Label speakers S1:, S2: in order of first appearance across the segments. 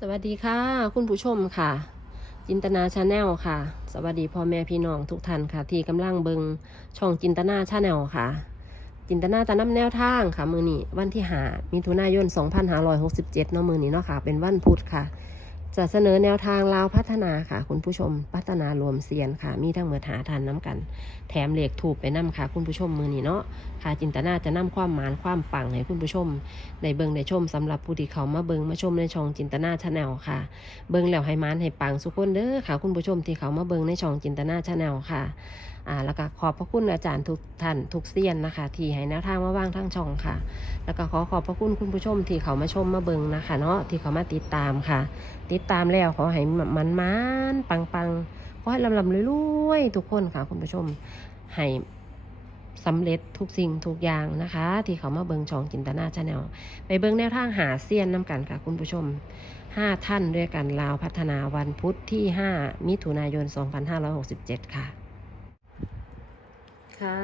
S1: สวัสดีค่ะ คุณผู้ชมค่ะ จินตนาชาแนลค่ะ สวัสดีพ่อแม่พี่น้องทุกท่านค่ะ ที่กำลังเบิงช่องจินตนาชาแนลค่ะ จินตนาจะนำแนวทางค่ะ มือนี้วันที่หามิถุนายน 2567 เนาะมือนี้เนาะค่ะ เป็นวันพุธค่ะ จะเสนอแนวทางลาวพัฒนาค่ะ คุณผู้ชมพัฒนารวมเซียนค่ะ มีทั้งหมดหาทันน้ำกัน แถมเหล็กถูกไปน้ำค่ะ คุณผู้ชมมือนี้เนาะค่ะจินตนาจะนำความหมานความปังให้คุณผู้ชมได้เบิงได้ชมสำหรับผู้ที่เขามาเบิงมาชมในช่องจินตนาชาแนลค่ะ เบิงแล้วให้มานให้ปังสุกคนเด้อค่ะ คุณผู้ชมที่เขามาเบิงในช่องจินตนาชาแนลค่ะ อ่าแล้วก็ขอบพระคุณอาจารย์ทุกท่านทุกเซียนนะคะ ที่ให้แนวทางมาว่างทั้งช่องค่ะ แล้วก็ขอขอบพระคุณคุณผู้ชมที่เขามาชมมาเบิงนะคะเนาะที่เขามาติดตามค่ะ ติดตามแล้วขอให้มันมันปังปังขอให้ลำลำรวยๆทุกคนค่ะคุณผู้ชมให้สำเร็จทุกสิ่งทุกอย่างนะคะ ที่เขามาเบิงช่องจินตนาชาแนลไปเบิงแนวทางหาเซียนน้ำกันค่ะคุณผู้ชม5ท่านด้วยกันลาวพัฒนาวันพุธที่ 5 มิถุนายน 2567 ค่ะ ค่ะ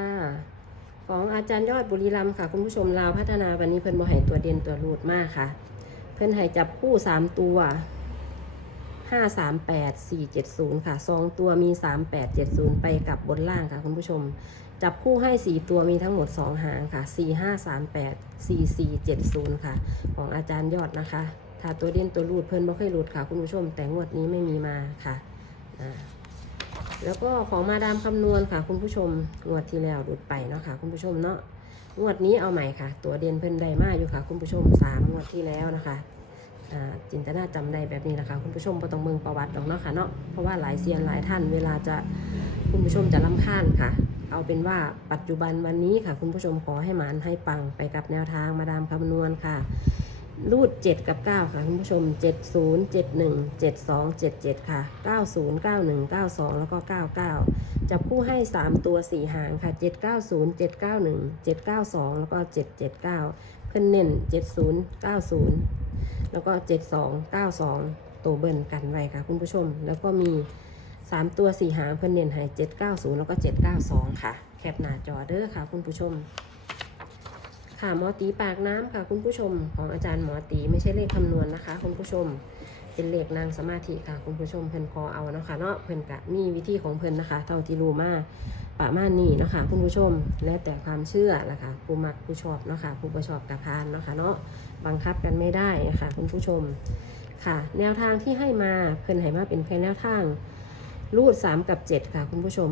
S1: ของอาจารย์ยอดบุรีรัมค่ะ คุณผู้ชมลาวพัฒนาวันนี้เพิ่นบ่ให้ตัวเด่นตัวรูดมากค่ะ เพิ่นให้จับคู่3ตัว538 470ค่ะ2ตัวมี3870ไปกับบนล่างค่ะ คุณผู้ชม จับคู่ให้4ตัวมีทั้งหมด2หางค่ะ4538 4470ค่ะ ของอาจารย์ยอดนะคะถ้าตัวเด่นตัวรูดเพิ่นบ่เคยรูดค่ะ คุณผู้ชม แต่งวดนี้ไม่มีมาค่ะอ่า แล้วก็ของมาดามคำนวณค่ะ คุณผู้ชมงวดที่แล้วรูดไปเนาะค่ะ คุณผู้ชมเนาะงวดนี้เอาใหม่ค่ะ ตัวเด่นเพิ่นได้มาอยู่ค่ะ คุณผู้ชมสามงวดที่แล้วนะคะอ่าจินตนาจำได้แบบนี้นะคะ คุณผู้ชมบ่ต้องเมืองประวัติดอกเนาะค่ะเนาะเพราะว่าหลายเซียนหลายท่านเวลาจะคุณผู้ชมจะลำคาญค่ะ เอาเป็นว่าปัจจุบันวันนี้ค่ะ คุณผู้ชมขอให้หมานให้ปังไปกับแนวทางมาดามคำนวณค่ะ รูด 7 กับ 9 ค่ะคุณผู้ชม 70 71 72 77 ค่ะ 90 91 92 แล้วก็ 99 จับคู่ให้ 3 ตัว 4 หางค่ะ 790 791 792 แล้วก็ 779 เพิ่นเน้น 70 90 แล้วก็ 72 92 ตัวเบิ่นกันไว้ค่ะคุณผู้ชม แล้วก็มี 3 ตัว 4 หางเพิ่นเน้นให้ 790 แล้วก็ 792 ค่ะ แคปหน้าจอเด้อค่ะคุณผู้ชม ค่ะหมอตีปากน้ำค่ะคุณผู้ชมของอาจารย์หมอตีไม่ใช่เลขคำนวณนะคะ คุณผู้ชม เป็นเลขนางสมาธิค่ะ คุณผู้ชมเพิ่นคอเอาเนาะค่ะเนาะเพิ่นกะมีวิธีของเพิ่นนะคะ เท่าที่รู้มาประมาณนี้เนาะค่ะคุณผู้ชมแล้วแต่ความเชื่อละค่ะผู้มักผู้ชอบเนาะค่ะผู้ประชอบกระพานเนาะค่ะเนาะบังคับกันไม่ได้นะคะคุณผู้ชมค่ะ แนวทางที่ให้มาเพิ่นให้มาเป็นเพียงแนวทาง รูด 3 กับ 7 ค่ะ คุณผู้ชม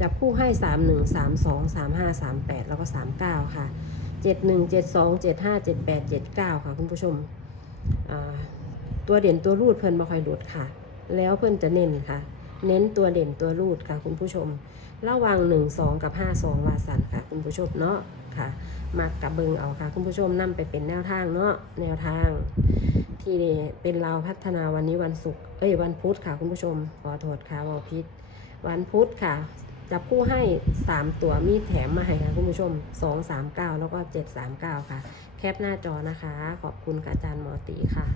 S1: จับคู่ให้ 3 1 3 2 3 5 3 8 แล้วก็ 39 ค่ะ 7 1 7 2 7 5 7 8 7 9 ค่ะคุณผู้ชม ตัวเด่นตัวรูดเพิ่นมาคอยดูดค่ะ แล้วเพิ่นจะเน้นค่ะ เน้นตัวเด่นตัวรูดค่ะคุณผู้ชม ระหวัง1 2 กับ 5 2 วาสันค่ะคุณผู้ชมเนาะค่ะมักกับเบิงเอาค่ะ คุณผู้ชมนำไปเป็นแนวทางเนาะแนวทาง ที่เป็นเราพัฒนาวันนี้วันศุกร์เอ้ยวันพุธค่ะคุณผู้ชมขอโทษค่ะวอพิษวันพุธค่ะ จับคู่ให้ 3 ตัวมีแถมมาให้ค่ะคุณผู้ชม 2 3 9 แล้วก็ 7 3 9 ค่ะ แคปหน้าจอนะคะ ขอบคุณอาจารย์หมอตีค่ะ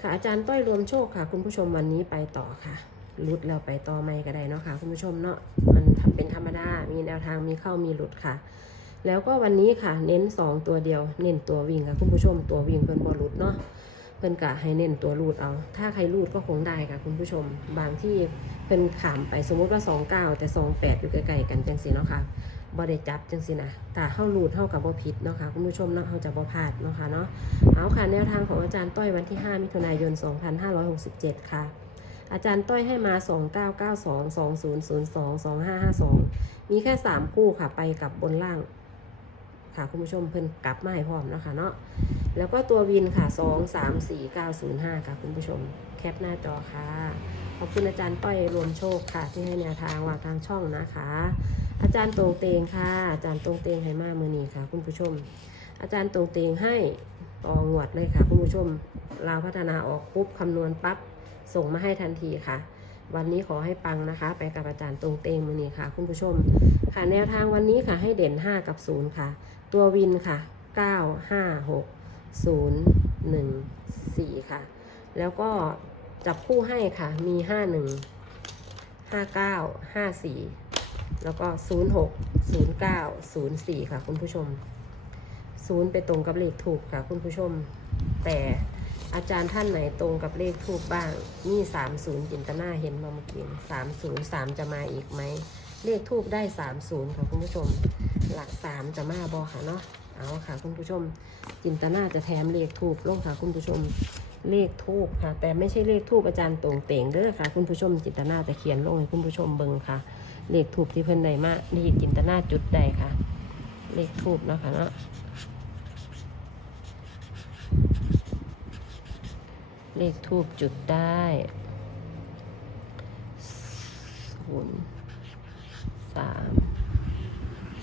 S1: ค่ะอาจารย์ต้อยรวมโชคค่ะ คุณผู้ชมวันนี้ไปต่อค่ะรุดแล้วไปต่อไม่ก็ได้เนาะค่ะคุณผู้ชมเนาะมันทำเป็นธรรมดา มีแนวทางมีเข้ามีหลุดค่ะ แล้วก็วันนี้ค่ะ เน้น 2 ตัวเดียว เน้นตัววิ่งค่ะคุณผู้ชมตัววิ่งเพิ่นบอลุดเนาะ เพิ่นกะให้เน้นตัวรูดเอา ถ้าใครรูดก็คงได้ค่ะคุณผู้ชม บางที่เพิ่นขามไปสมมุติว่า 29 แต่ 28 อยู่ใกล้ๆกันจังสิเนาะค่ะบ่ได้จับจังสินะแต่เฮารูดเฮากับบ่ผิดเนาะค่ะคุณผู้ชมเนาะเฮาจะบ่พลาดเนาะค่ะเนาะ เอาค่ะแนวทางของอาจารย์ต้อยวันที่ 5 มิถุนายน 2567 ค่ะ อาจารย์ต้อยให้มา 2992 2002 2552 มีแค่ 3 คู่ค่ะ ไปกับบนล่าง ค่ะคุณผู้ชมเพิ่นกลับมาให้พร้อมเนาะคะเนาะแล้วก็ตัววินค่ะ2 3 4 9 0 5ค่ะคุณผู้ชมแคปหน้าจอค่ะ ขอบคุณอาจารย์ต้อยรวมโชคค่ะ ที่ให้แนวทางวางทางช่องนะคะ อาจารย์ตรงเตงค่ะ อาจารย์ตรงเตงให้มาเมื่อนี้ค่ะ คุณผู้ชม อาจารย์ตรงเตงให้ต่องวดเลยค่ะ คุณผู้ชมเราวพัฒนาออกปุ๊บคำนวณปั๊บส่งมาให้ทันทีค่ะ วันนี้ขอให้ปังนะคะ ไปกับอาจารย์ตรงเตงมือนี้ค่ะ คุณผู้ชม ค่ะแนวทางวันนี้ค่ะให้เด่น 5 กับ 0 ค่ะ ตัววินค่ะ 9 5 6 0 1 4 ค่ะ แล้วก็จับคู่ให้ค่ะ มี 5 1 5 9 5 4 แล้วก็ 0 6 0 9 0 4 ค่ะ คุณผู้ชม 0 ไปตรงกับเลขถูกค่ะ คุณผู้ชม แต่อาจารย์ท่านไหนตรงกับเลขทูบบ้าง นี่สามศูนย์จินตนาเห็นมาเมื่อกี้สามศูนย์สามจะมาอีกไหม เลขทูบได้สามศูนย์ค่ะคุณผู้ชม หลักสามจะมาบอค่ะเนาะเอาค่ะคุณผู้ชม จินตนาจะแถมเลขทูบลงค่ะคุณผู้ชมเลขทูบค่ะ แต่ไม่ใช่เลขทูบอาจารย์ตรงเต่งเด้อค่ะ คุณผู้ชมจินตนาจะเขียนลงให้คุณผู้ชมเบิ่งค่ะ เลขทูบที่เพิ่นใดมานี่จินตนาจุดใดค่ะ เลขทูบเนาะค่ะเนาะเลขทูบจุดได้ศูนย์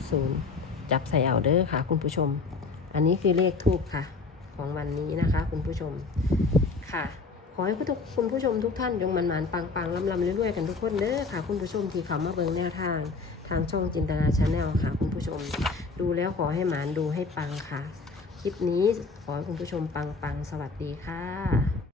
S1: ศูนย์จับใส่เอาเด้อค่ะ คุณผู้ชม อันนี้คือเลขทูบค่ะ ของวันนี้นะคะ คุณผู้ชมค่ะขอให้ทุกคุณผู้ชมทุกท่านจงมันมันปังปังลำลำเรื่อยๆกันทุกคนเด้อค่ะ คุณผู้ชมที่เขามาเบิ่งแนวทาง ทางช่องจินตนาชาแนลค่ะ คุณผู้ชม ดูแล้วขอให้หมานดูให้ปังค่ะ คลิปนี้ขอให้คุณผู้ชมปังปังสวัสดีค่ะ